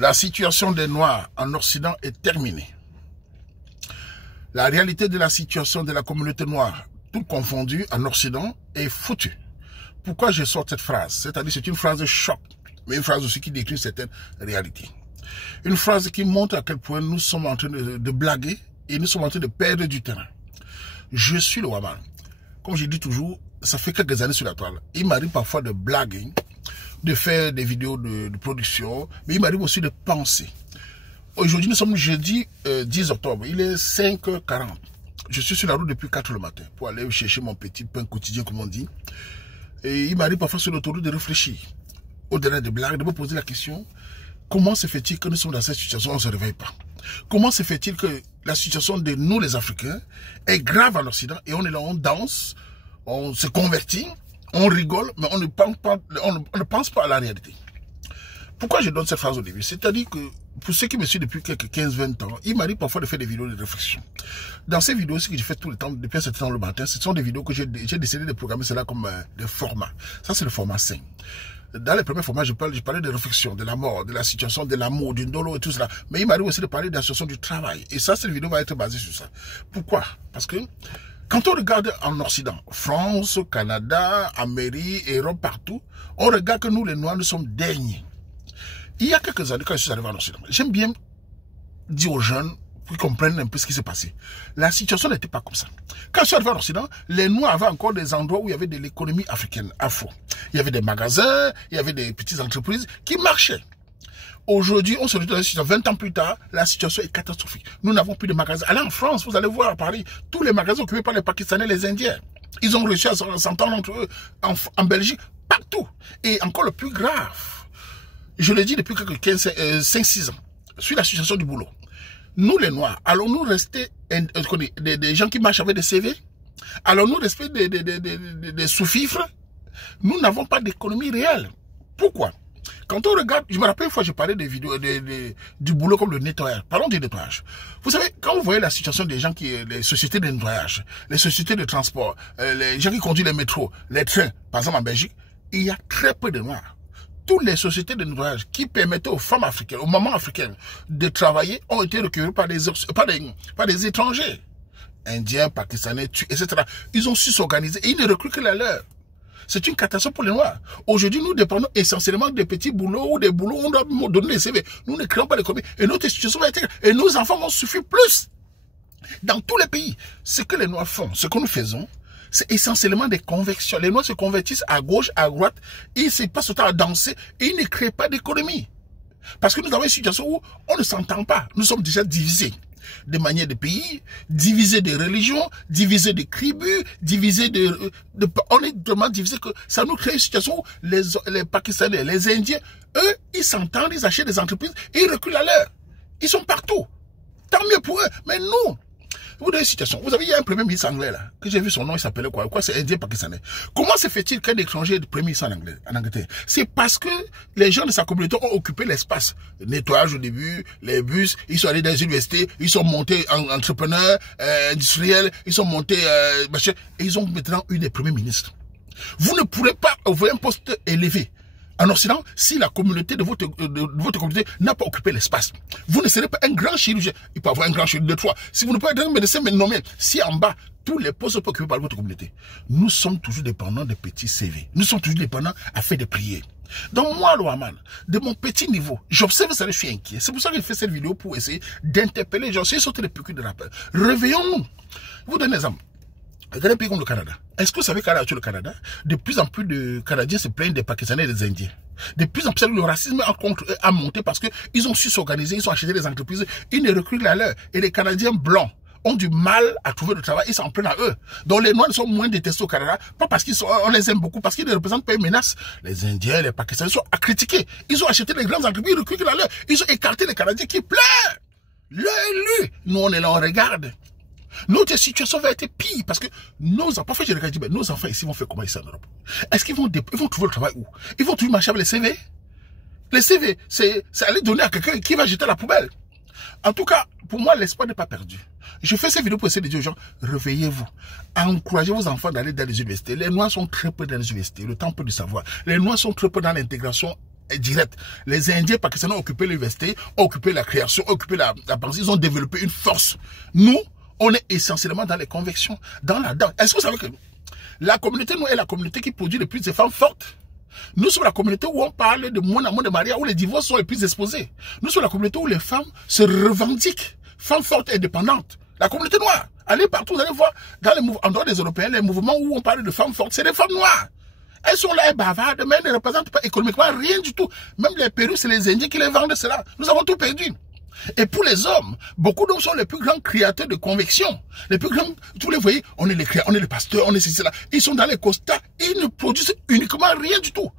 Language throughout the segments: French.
La situation des Noirs en Occident est terminée. La réalité de la situation de la communauté noire, tout confondu en Occident, est foutue. Pourquoi je sors cette phrase? C'est-à-dire c'est une phrase de choc, mais une phrase aussi qui décrit une certaine réalité. Une phrase qui montre à quel point nous sommes en train de blaguer et nous sommes en train de perdre du terrain. Je suis le Waman. Comme je dis toujours, ça fait quelques années sur la toile. Il m'arrive parfois de blaguer, de faire des vidéos de production, mais il m'arrive aussi de penser. Aujourd'hui, nous sommes jeudi 10 octobre, il est 5h40. Je suis sur la route depuis 4h le matin pour aller chercher mon petit pain quotidien, comme on dit. Et il m'arrive parfois sur l'autoroute de réfléchir, au-delà des blagues, de me poser la question, comment se fait-il que nous sommes dans cette situation, on ne se réveille pas? Comment se fait-il que la situation de nous, les Africains, est grave en Occident et on est là, on danse, on se convertit, on rigole, mais on ne pense pas à la réalité. Pourquoi je donne cette phrase au début? C'est-à-dire que pour ceux qui me suivent depuis quelques 15-20 ans, il m'arrive parfois de faire des vidéos de réflexion. Dans ces vidéos, ce que je fais tout le temps, depuis un certain temps le matin, ce sont des vidéos que j'ai décidé de programmer cela comme des formats. Ça, c'est le format 5. Dans les premiers formats, je parlais de réflexion, de la mort, de la situation de l'amour, du dolo et tout cela. Mais il m'arrive aussi de parler de la situation du travail. Et ça, cette vidéo va être basée sur ça. Pourquoi? Parce que quand on regarde en Occident, France, Canada, Amérique, Europe, partout, on regarde que nous, les Noirs, nous sommes derniers. Il y a quelques années, quand je suis arrivé en Occident, j'aime bien dire aux jeunes pour qu'ils comprennent un peu ce qui s'est passé. La situation n'était pas comme ça. Quand je suis arrivé en Occident, les Noirs avaient encore des endroits où il y avait de l'économie africaine, afro. Il y avait des magasins, il y avait des petites entreprises qui marchaient. Aujourd'hui, on se retrouve dans une situation, 20 ans plus tard, la situation est catastrophique. Nous n'avons plus de magasins. Allez en France, vous allez voir à Paris, tous les magasins occupés par les Pakistanais et les Indiens. Ils ont réussi à s'entendre entre eux en Belgique, partout. Et encore le plus grave, je le dis depuis quelques 5-6 ans, sur la situation du boulot. Nous les Noirs, allons-nous rester des gens qui marchent avec des CV? Allons-nous rester des sous-fifres? Nous n'avons pas d'économie réelle. Pourquoi? Quand on regarde, je me rappelle une fois, je parlais des vidéos, du boulot comme le nettoyage. Parlons du nettoyage. Vous savez, quand vous voyez la situation des gens les sociétés de nettoyage, les sociétés de transport, les gens qui conduisent les métros, les trains, par exemple en Belgique, il y a très peu de Noirs. Toutes les sociétés de nettoyage qui permettaient aux femmes africaines, aux mamans africaines de travailler ont été recueillies par des étrangers. Indiens, Pakistanais, etc. Ils ont su s'organiser et ils ne recrutent que la leur. C'est une catastrophe pour les Noirs. Aujourd'hui, nous dépendons essentiellement des petits boulots ou des boulots où on doit donner des CV. Nous ne créons pas l'économie. Et notre situation va être... Et nos enfants vont souffrir plus. Dans tous les pays, ce que les Noirs font, ce que nous faisons, c'est essentiellement des conversions. Les Noirs se convertissent à gauche, à droite, et ils se passent le temps à danser, et ils ne créent pas d'économie. Parce que nous avons une situation où on ne s'entend pas. Nous sommes déjà divisés de manière de pays, divisés de religions, divisés de tribus, divisés on est tellement divisés que ça nous crée une situation où les Pakistanais, les Indiens, eux, ils s'entendent, ils achètent des entreprises, et ils reculent à l'heure. Ils sont partout. Tant mieux pour eux. Mais nous, vous avez une situation. Vous avez, il y a un premier ministre anglais là, que j'ai vu son nom, il s'appelait quoi? C'est indien pakistanais. Comment se fait-il qu'un étranger est premier ministre en Angleterre? C'est parce que les gens de sa communauté ont occupé l'espace. Le nettoyage au début, les bus, ils sont allés dans les universités, ils sont montés en entrepreneurs, industriels, ils sont montés, et ils ont maintenant eu des premiers ministres. Vous ne pourrez pas ouvrir un poste élevé en Occident, si la communauté de votre communauté n'a pas occupé l'espace. Vous ne serez pas un grand chirurgien. Il peut avoir un grand chirurgien de 3. Si vous ne pouvez pas être un médecin nommé, si en bas, tous les postes sont occupés par votre communauté. Nous sommes toujours dépendants des petits CV. Nous sommes toujours dépendants à faire des prières. Donc moi, Loaman, de mon petit niveau, j'observe ça, je suis inquiet. C'est pour ça que j'ai fait cette vidéo pour essayer d'interpeller les gens. C'est sorti les piqûres de rappel. Réveillons-nous. Je vous donne un exemple. Regardez un pays comme le Canada. Est-ce que vous savez qu'à l'heure actuelle, le Canada, de plus en plus de Canadiens se plaignent des Pakistanais et des Indiens. De plus en plus, le racisme contre eux a monté parce qu'ils ont su s'organiser, ils ont acheté des entreprises, ils ne recrutent la leur. Et les Canadiens blancs ont du mal à trouver du travail, ils s'en prennent à eux. Donc les Noirs sont moins détestés au Canada, pas parce on les aime beaucoup, parce qu'ils ne représentent pas une menace. Les Indiens, les Pakistanais sont à critiquer. Ils ont acheté les grandes entreprises, ils recrutent la leur. Ils ont écarté les Canadiens qui pleurent. L'élu. Nous, on est là, on regarde. Notre situation va être pire parce que nos enfants, parfois je regarde, nos enfants ici vont faire comment ici en Europe? Est-ce qu'ils vont trouver le travail où? Ils vont toujours marcher avec les CV? Les CV, c'est aller donner à quelqu'un qui va jeter à la poubelle. En tout cas, pour moi, l'espoir n'est pas perdu. Je fais ces vidéos pour essayer de dire aux gens, réveillez-vous. Encouragez vos enfants d'aller dans les universités. Les Noirs sont très peu dans les universités, le temple du savoir. Les Noirs sont très peu dans l'intégration direct. Les Indiens pakistanais ont occupé l'université, ont occupé la création, ont occupé la pensée, ils ont développé une force. Nous, on est essentiellement dans les convictions, dans la danse. Est-ce que vous savez que la communauté, nous, est la communauté qui produit le plus de femmes fortes? Nous sommes la communauté où on parle de mon amour de mariage, où les divorces sont les plus exposés. Nous sommes la communauté où les femmes se revendiquent, femmes fortes et indépendantes. La communauté noire, allez partout, vous allez voir, dans les en dehors des Européens, les mouvements où on parle de femmes fortes, c'est des femmes noires. Elles sont là, elles bavardent, mais elles ne représentent pas économiquement rien du tout. Même les Pérus, c'est les Indiens qui les vendent cela. Nous avons tout perdu. Et pour les hommes, beaucoup d'hommes sont les plus grands créateurs de conviction. Les plus grands, vous les voyez, on est les créateurs, on est les pasteurs, on est ceci, cela. Ils sont dans les costas, ils ne produisent uniquement rien du tout.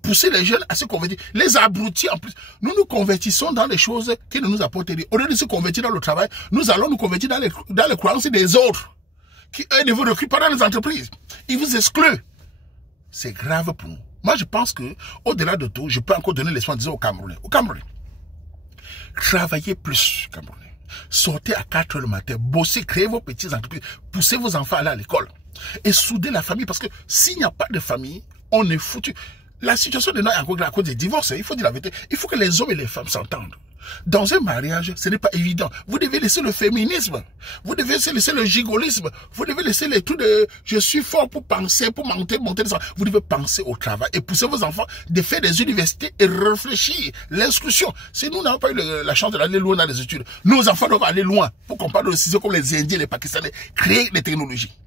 Pousser les jeunes à se convertir, les abrutis en plus. Nous nous convertissons dans les choses qui ne nous apportent rien. Au lieu de se convertir dans le travail, nous allons nous convertir dans les croyances des autres, qui eux ne vous recrutent pas dans les entreprises. Ils vous excluent. C'est grave pour nous. Moi, je pense que, au-delà de tout, je peux encore donner l'espoir en disant aux Camerounais. Aux Camerounais, travaillez plus, Camerounais. Sortez à 4 h le matin, bossez, créez vos petites entreprises, poussez vos enfants à aller à l'école. Et soudez la famille, parce que s'il n'y a pas de famille, on est foutu. La situation de nous est encore à cause des divorces. Il faut dire la vérité. Il faut que les hommes et les femmes s'entendent. Dans un mariage, ce n'est pas évident. Vous devez laisser le féminisme. Vous devez laisser le gigolisme. Vous devez laisser les trucs de « je suis fort pour penser, pour monter. » Vous devez penser au travail et pousser vos enfants de faire des universités et réfléchir. L'instruction. Si nous n'avons pas eu la chance d'aller loin dans les études, nos enfants doivent aller loin pour qu'on parle de décisions comme les Indiens et les Pakistanais, créer des technologies.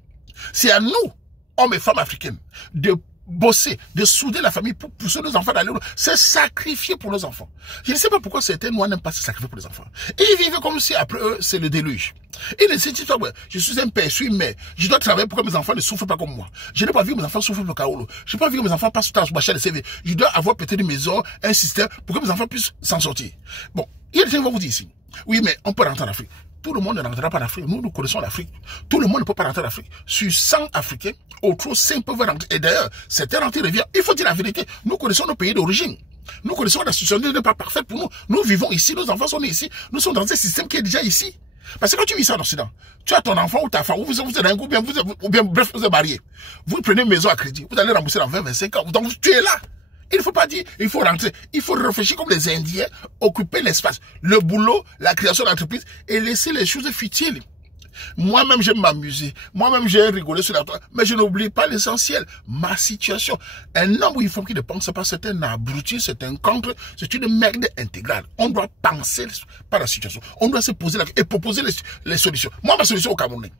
C'est à nous, hommes et femmes africaines, de bosser, de souder la famille pour pousser nos enfants d'aller loin. C'est sacrifier pour nos enfants. Je ne sais pas pourquoi certains noirs n'aiment pas se sacrifier pour les enfants. Et ils vivent comme si après eux, c'est le déluge. Ils ne se disent pas, je suis un père, je suis une mère, je dois travailler pour que mes enfants ne souffrent pas comme moi. Je n'ai pas vu que mes enfants souffrent le chaos. Je n'ai pas vu que mes enfants passent tout le temps sur ma CV. Je dois avoir peut-être une maison, un système pour que mes enfants puissent s'en sortir. Bon, il y a des gens qui vont vous dire ici, oui, mais on peut rentrer en Afrique. Tout le monde ne rentrera pas en Afrique. Nous connaissons l'Afrique. Tout le monde ne peut pas rentrer en Afrique. Sur 100 Africains, autour 5 peuvent rentrer. Et d'ailleurs, certains rentrent reviennent. Il faut dire la vérité. Nous connaissons nos pays d'origine. Nous connaissons la situation n'est pas parfaite pour nous. Nous vivons ici, nos enfants sont nés ici. Nous sommes dans un système qui est déjà ici. Parce que quand tu vis ça en Occident, tu as ton enfant ou ta femme, ou vous êtes un couple, ou bien, bref, vous êtes mariés. Vous prenez une maison à crédit. Vous allez rembourser dans 20-25 ans. Donc, tu es là. Il ne faut pas dire, il faut rentrer. Il faut réfléchir comme les Indiens, occuper l'espace, le boulot, la création d'entreprise et laisser les choses futiles. Moi-même, j'aime m'amuser. Moi-même, j'aime rigoler sur la toile. Mais je n'oublie pas l'essentiel. Ma situation. Un homme ou une femme qui ne pense pas, c'est un abruti, c'est un contre, c'est une merde intégrale. On doit penser par la situation. On doit se poser et proposer les solutions. Moi, ma solution au Camerounais,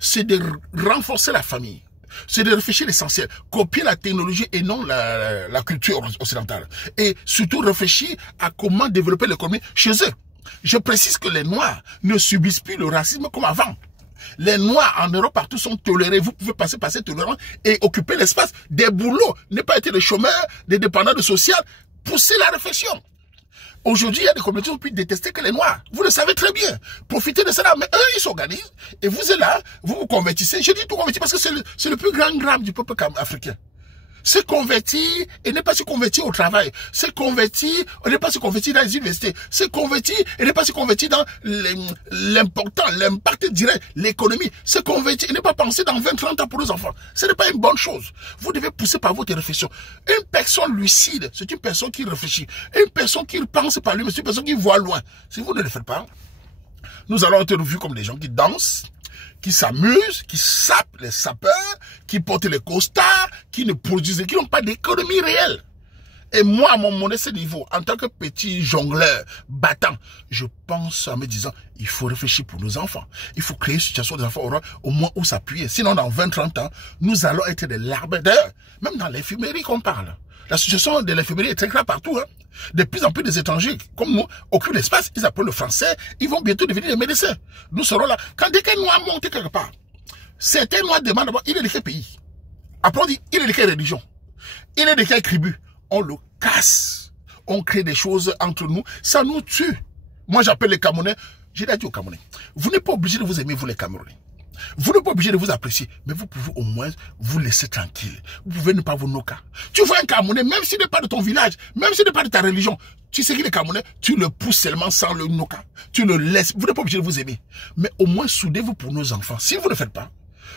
c'est de renforcer la famille. C'est de réfléchir l'essentiel, copier la technologie et non la culture occidentale. Et surtout réfléchir à comment développer l'économie chez eux. Je précise que les Noirs ne subissent plus le racisme comme avant. Les Noirs en Europe partout sont tolérés. Vous pouvez passer tolérant et occuper l'espace des boulots. Ne pas être des chômeurs, des dépendants de social. Pousser la réflexion. Aujourd'hui, il y a des communautés qui ont pu détester que les Noirs. Vous le savez très bien. Profitez de cela. Mais eux, ils s'organisent. Et vous êtes là, vous vous convertissez. Je dis tout convertir parce que c'est le plus grand drame du peuple africain. Se convertir et ne pas se convertir au travail. Se convertir et ne pas se convertir dans les universités. Se convertir et ne pas se convertir dans l'important, l'impact direct, l'économie. Se convertir et ne pas penser dans 20-30 ans pour nos enfants. Ce n'est pas une bonne chose. Vous devez pousser par votre réflexion. Une personne lucide, c'est une personne qui réfléchit. Une personne qui pense par lui, mais c'est une personne qui voit loin. Si vous ne le faites pas, nous allons être vus comme des gens qui dansent, qui s'amusent, qui sapent les sapeurs, qui portent les costards, qui ne produisent, qui n'ont pas d'économie réelle. Et moi, à mon modeste niveau, en tant que petit jongleur, battant, je pense en me disant, il faut réfléchir pour nos enfants. Il faut créer une situation des enfants auront au moins où s'appuyer. Sinon, dans 20-30 ans, nous allons être des larves. D'ailleurs, même dans l'infirmerie qu'on parle. La situation de l'infirmerie est très claire partout. Hein. De plus en plus des étrangers, comme nous, occupent l'espace, ils apprennent le français, ils vont bientôt devenir des médecins. Nous serons là. Quand dès qu'un noir monte quelque part, certains noirs demandent d'abord, il est de quel pays? Après on dit, il est de quelle religion? Il est de quelle tribu? On le casse. On crée des choses entre nous, ça nous tue. Moi j'appelle les Camerounais, j'ai dit aux Camerounais, vous n'êtes pas obligés de vous aimer, vous les Camerounais. Vous n'êtes pas obligé de vous apprécier, mais vous pouvez au moins vous laisser tranquille. Vous pouvez ne pas vous noquer. Tu vois un Camerounais, même s'il n'est pas de ton village, même s'il n'est pas de ta religion, tu sais qu'il est Camerounais, tu le pousses seulement sans le noquer. Tu le laisses. Vous n'êtes pas obligé de vous aimer. Mais au moins soudez-vous pour nos enfants. Si vous ne le faites pas,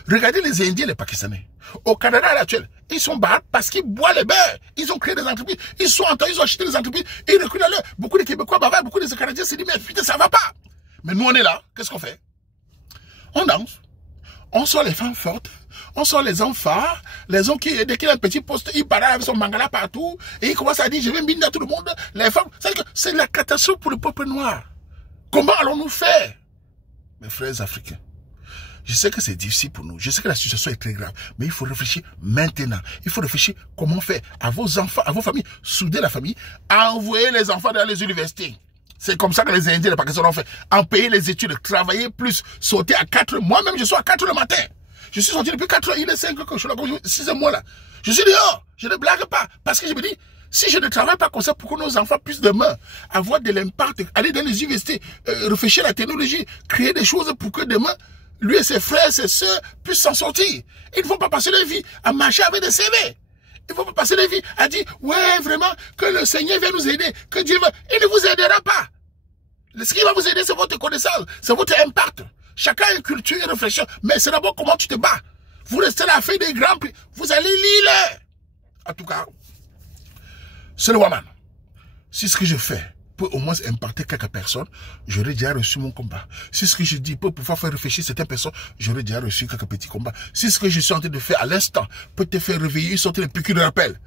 Regardez les Indiens, les Pakistanais. Au Canada à l'actuel, ils sont bas parce qu'ils boivent les beurres. Ils ont créé des entreprises. Ils sont en train, ils ont acheté des entreprises. Et ils reculent à l'heure. Beaucoup de Québécois bavards, beaucoup de Canadiens se disent, mais putain, ça va pas. Mais nous, on est là. Qu'est-ce qu'on fait? On danse. On sort les femmes fortes. On sort les enfants. Les hommes qui, dès qu'il a un petit poste, il part avec son mangala partout. Et il commence à dire, je vais mbiner à tout le monde. Les femmes, c'est la catastrophe pour le peuple noir. Comment allons-nous faire? Mes frères africains. Je sais que c'est difficile pour nous. Je sais que la situation est très grave. Mais il faut réfléchir maintenant. Il faut réfléchir comment faire à vos enfants, à vos familles. Souder la famille. Envoyer les enfants dans les universités. C'est comme ça que les Indiens et les Pakistanais ont fait. En payer les études, travailler plus, sauter à 4 heures. Moi-même, je suis à 4 heures le matin. Je suis sorti depuis 4 heures. Il est 5 heures que je suis là. 6 mois là. Je suis dehors. Je ne blague pas. Parce que je me dis, si je ne travaille pas comme ça pour que nos enfants puissent demain avoir de l'impact, aller dans les universités, réfléchir à la technologie, créer des choses pour que demain, lui et ses frères, ses soeurs puissent s'en sortir. Ils ne vont pas passer leur vie à marcher avec des CV. Ils ne vont pas passer leur vie à dire, ouais, vraiment, que le Seigneur vient nous aider, que Dieu va... Il ne vous aidera pas. Ce qui va vous aider, c'est votre connaissance, c'est votre impact. Chacun a une culture et réflexion, mais c'est d'abord comment tu te bats. Vous restez là à faire des grands prix, vous allez lire. En tout cas, c'est le Waman. Si ce que je fais peut au moins impacter quelques personnes, j'aurais déjà reçu mon combat. Si ce que je dis peut pouvoir faire réfléchir certaines personnes, j'aurais déjà reçu quelques petits combats. Si ce que je suis en train de faire à l'instant peut te faire réveiller, sortir les piqûres de rappel,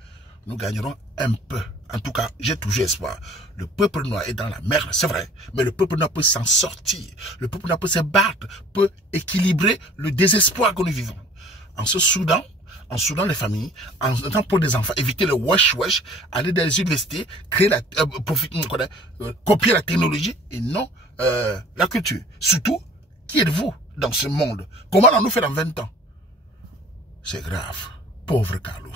nous gagnerons un peu. En tout cas, j'ai toujours espoir. Le peuple noir est dans la merde, c'est vrai. Mais le peuple noir peut s'en sortir. Le peuple noir peut se battre, peut équilibrer le désespoir que nous vivons. En soudant les familles, en étant pour des enfants, éviter le wesh-wesh, aller dans les universités, créer copier la technologie et non la culture. Surtout, qui êtes-vous dans ce monde? Comment allons-nous faire dans 20 ans? C'est grave. Pauvre Carlos.